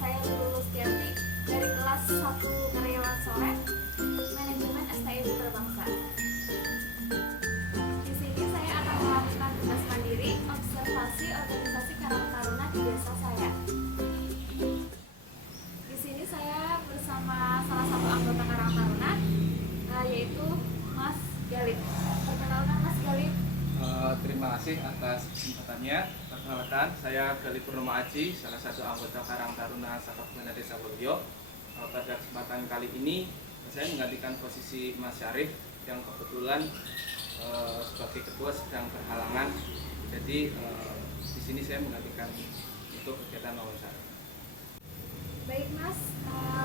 saya lulus Tianti dari kelas 1 karyawan sore manajemen STIB Terbangsa. Di sini saya akan melakukan tugas mandiri observasi organisasi Karang Taruna di desa saya. Di sini saya bersama salah satu anggota Karang Taruna, yaitu Mas Galip. Perkenalkan Mas Galip. Terima kasih atas kesempatannya. Perkenalkan, saya Galip Purnomo Aji, salah satu anggota Karang Taruna Sakabwana Desa Waluyo. Pada kesempatan kali ini, saya menggantikan posisi Mas Syarif yang kebetulan sebagai ketua sedang berhalangan. Jadi di sini saya menggantikan untuk kegiatan wawancara. Baik Mas,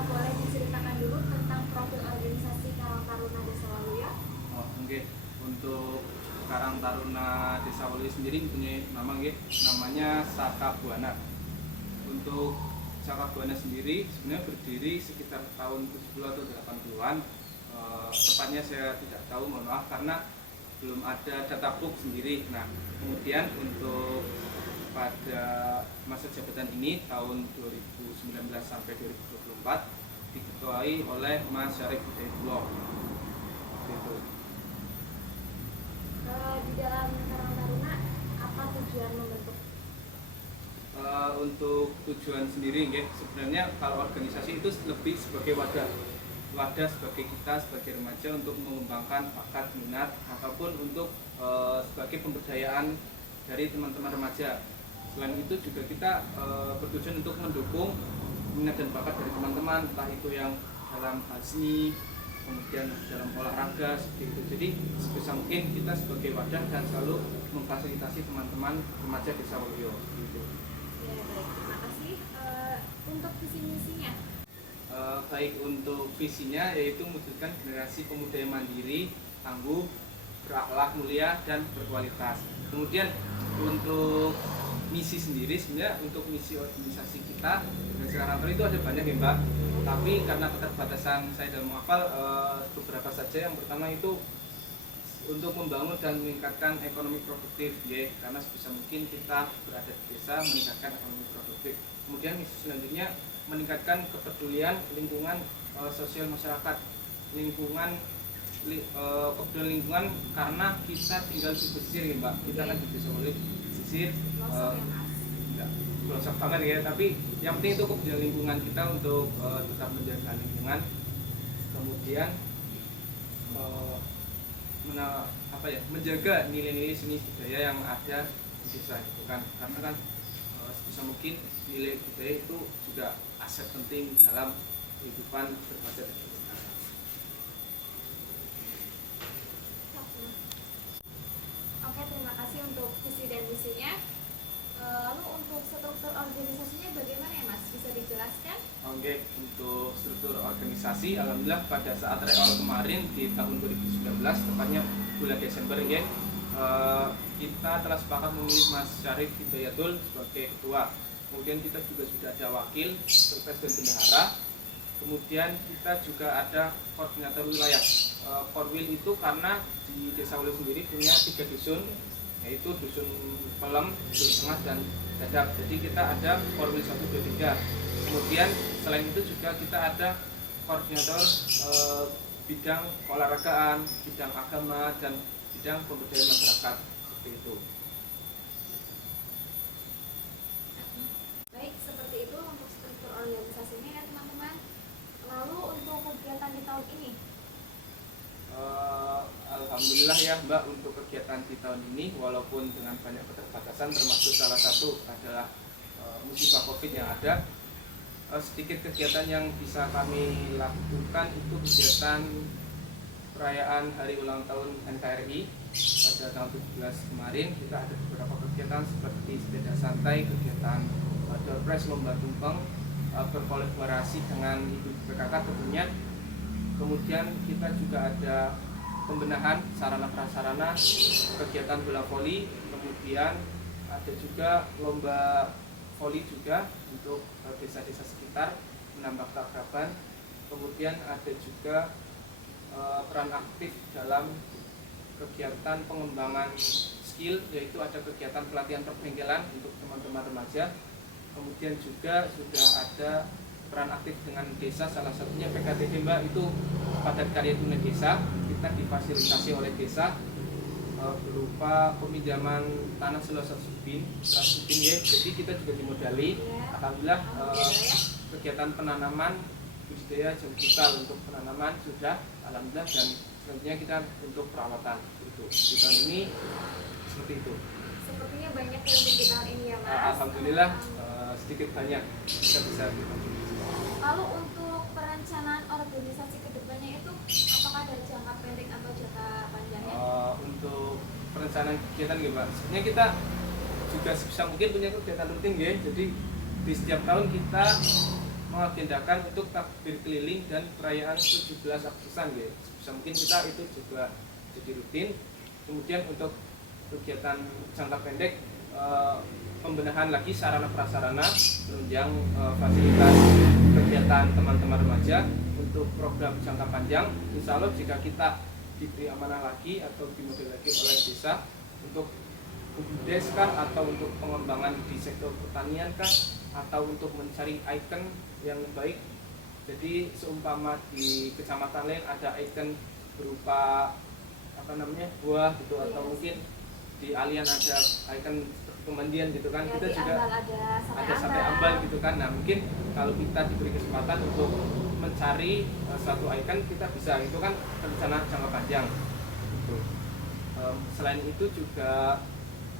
boleh diceritakan dulu tentang profil organisasi Karang Taruna Desa Waluyo? Oke. Untuk Karang Taruna Desa Waluyo sendiri punya namanya Sakabwana. Untuk Sakabwana sendiri sebenarnya berdiri sekitar tahun 70 atau 80-an. Tepatnya saya tidak tahu, mohon maaf, karena belum ada data book sendiri. Nah, kemudian untuk pada masa jabatan ini tahun 2019 sampai 2024 diketuai oleh Mas Syarif Hidayatullah. Gitu. Di dalam Karang Taruna, apa tujuan membentuk? Untuk tujuan sendiri, sebenarnya kalau organisasi itu lebih sebagai wadah sebagai kita sebagai remaja untuk mengembangkan bakat minat ataupun untuk sebagai pemberdayaan dari teman-teman remaja. Selain itu juga kita bertujuan untuk mendukung minat dan bakat dari teman-teman, entah itu yang dalam hal seni, kemudian dalam olahraga seperti itu. Jadi sebisa mungkin kita sebagai wadah dan selalu memfasilitasi teman-teman remaja Desa Waluyo. Gitu. Ya, baik, terima kasih. Untuk visi misinya? Baik, untuk visinya yaitu mewujudkan generasi pemuda yang mandiri, tangguh, berakhlak mulia dan berkualitas. Kemudian untuk misi sendiri, sebenarnya untuk misi organisasi kita dan sekarang itu ada banyak ya Mbak. Tapi karena keterbatasan saya dalam menghafal beberapa saja. Yang pertama itu untuk membangun dan meningkatkan ekonomi produktif, ya, karena sebisa mungkin kita berada di desa meningkatkan ekonomi produktif. Kemudian misi selanjutnya meningkatkan kepedulian lingkungan sosial masyarakat, kepedulian lingkungan karena kita tinggal di pesisir ya Mbak. Kita kan di desa Waluyo pesisir. Enggak pelosok banget ya, tapi yang penting itu kepedulian lingkungan kita untuk tetap menjaga lingkungan. Kemudian menjaga nilai-nilai seni budaya yang ada di desa itu kan, karena kan sebisa mungkin nilai budaya itu juga aset penting dalam kehidupan berbangsa dan bernegara. Oke, terima kasih untuk visi dan misinya. Lalu untuk struktur organisasinya bagaimana ya Mas? Bisa dijelaskan? Oke, untuk struktur organisasi, alhamdulillah pada saat real kemarin di tahun 2019, tepatnya bulan Desember ya, kita telah sepakat memilih Mas Syarif Hidayatul sebagai ketua. Kemudian kita juga sudah ada wakil, sekretaris dan bendahara. Kemudian kita juga ada koordinator wilayah. Korwil itu karena di Desa Waluyo sendiri punya 3 dusun, yaitu dusun Pelem, dusun Tengah, dan Dadap. Jadi kita ada Korwil 1, 2, 3. Kemudian selain itu juga kita ada koordinator bidang olahragaan, bidang agama, dan bidang pemberdayaan masyarakat seperti itu. Baik, seperti itu untuk struktur organisasinya ya teman-teman. Lalu untuk kegiatan di tahun ini? Alhamdulillah ya Mbak, untuk kegiatan di tahun ini walaupun dengan banyak keterbatasan, termasuk salah satu adalah musibah COVID yang ada, sedikit kegiatan yang bisa kami lakukan itu kegiatan perayaan hari ulang tahun NKRI pada tanggal 17 kemarin. Kita ada beberapa kegiatan seperti sepeda santai, kegiatan door prize, lomba tumpeng, berkolaborasi dengan Ibu PKK tentunya. Kemudian kita juga ada pembenahan sarana prasarana, kegiatan bola voli, kemudian ada juga lomba voli juga untuk desa-desa sekitar menambah keakraban. Kemudian ada juga peran aktif dalam kegiatan pengembangan skill, yaitu ada kegiatan pelatihan perbengkelan untuk teman-teman remaja. kemudian juga sudah ada peran aktif dengan desa, salah satunya PKTD Mbak, itu padat karya tunai desa. Kita difasilitasi oleh desa berupa peminjaman tanah seluas 1 subin ya. Jadi kita juga dimodali. Alhamdulillah kegiatan penanaman budidaya jamu kita untuk penanaman sudah alhamdulillah, dan selanjutnya kita untuk perawatan itu di tahun ini seperti itu. Sepertinya banyak yang untuk di tahun ini ya Mas. Alhamdulillah sedikit banyak kita bisa. Lalu untuk perencanaan organisasi kedepannya itu apakah ada jangka pendek atau jangka panjangnya? Untuk perencanaan kegiatan gitu Pak, sebenarnya kita juga sebisa mungkin punya kegiatan rutin ya. Jadi di setiap tahun kita mengagendakan untuk takbir keliling dan perayaan 17 Agustusan ya. Sebisa mungkin kita itu juga jadi rutin. Kemudian untuk kegiatan jangka pendek, pembenahan lagi sarana prasarana, menunjang fasilitas kegiatan teman-teman remaja. Untuk program jangka panjang, insya Allah jika kita diberi amanah lagi atau dimodel lagi oleh desa untuk BUMDes kah, atau untuk pengembangan di sektor pertanian kah, atau untuk mencari ikon yang baik. Jadi seumpama di kecamatan lain ada ikon berupa buah gitu, atau mungkin di Alian ada ikon pemandian gitu kan, Ya, kita juga ada sampai ambal gitu kan. Nah mungkin kalau kita diberi kesempatan untuk mencari suatu ikon, kita bisa, itu kan rencana jangka panjang gitu. Selain itu juga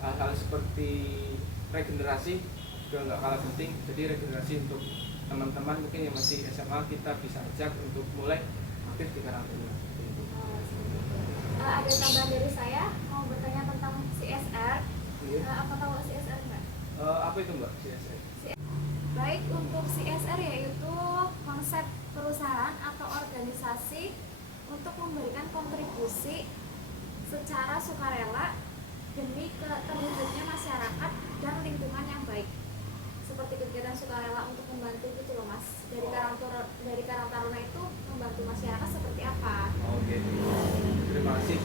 hal-hal seperti regenerasi juga nggak kalah penting. Jadi regenerasi untuk teman-teman mungkin yang masih SMA, kita bisa ajak untuk mulai aktif di karantina. Ada tambahan dari saya, mau bertanya tentang CSR. Apa tahu CSR Mbak? Apa itu Mbak CSR? Baik, untuk CSR yaitu konsep perusahaan atau organisasi untuk memberikan kontribusi secara sukarela demi terwujudnya masyarakat dan lingkungan yang baik. Seperti kegiatan sukarela untuk membantu gitu loh Mas. Dari Karang Taruna itu membantu masyarakat seperti apa? Oke. Terima kasih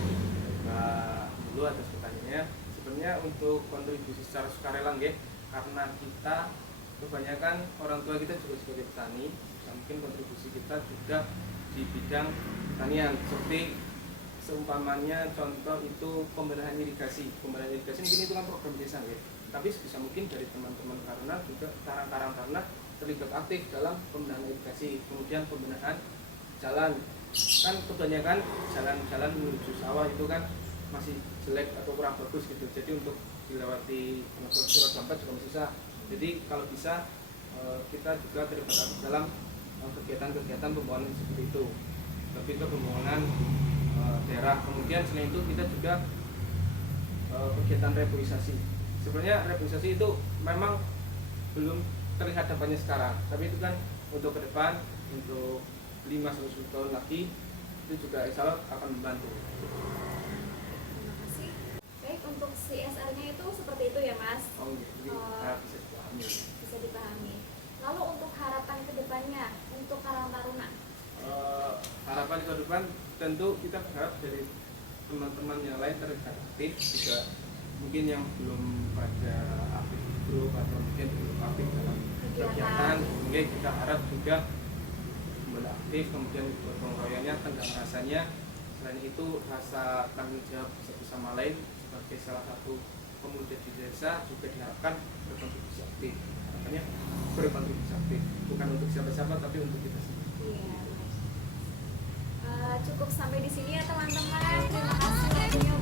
Mbak Lulu atas pertanyaannya. Sebenarnya untuk kontribusi secara sukarela nggih, karena kita kebanyakan orang tua kita juga sebagai petani, mungkin kontribusi kita juga di bidang pertanian, seperti seumpamanya contoh itu pembenahan irigasi mungkin itu kan program desa ya, tapi sebisa mungkin dari teman-teman karena juga Karang Taruna terlibat aktif dalam pembenahan irigasi. Kemudian pembenahan jalan, kan kebanyakan jalan-jalan menuju sawah itu kan masih jelek atau kurang bagus gitu, jadi untuk dilewati surat lambat juga masih susah. Jadi kalau bisa kita juga terlibat aktif dalam kegiatan-kegiatan pembangunan seperti itu, tapi itu pembangunan daerah. Kemudian selain itu kita juga kegiatan reboisasi. Sebenarnya reboisasi itu memang belum terlihat dampaknya sekarang, tapi itu kan untuk ke depan, untuk 5-10 tahun lagi itu juga insya Allah akan membantu. Terima kasih. Baik, untuk CSR-nya itu seperti itu ya Mas? Bisa dipahami. Lalu untuk harapan kedepannya untuk Karang Taruna? Harapan ke depan tentu kita berharap dari teman-teman yang lain terlibat aktif juga, mungkin yang belum pada aktif grup atau mungkin belum aktif dalam kegiatan, mungkin kita harap juga kembali aktif, kemudian gotong royongnya, tenggang rasanya. Selain itu rasa tanggung jawab satu sama lain sebagai salah satu pemuda di desa juga diharapkan berkontribusi aktif. Harapannya berkontribusi aktif, bukan untuk siapa-siapa tapi untuk kita sendiri. Iya. Cukup sampai di sini ya teman-teman. Terima kasih waktunya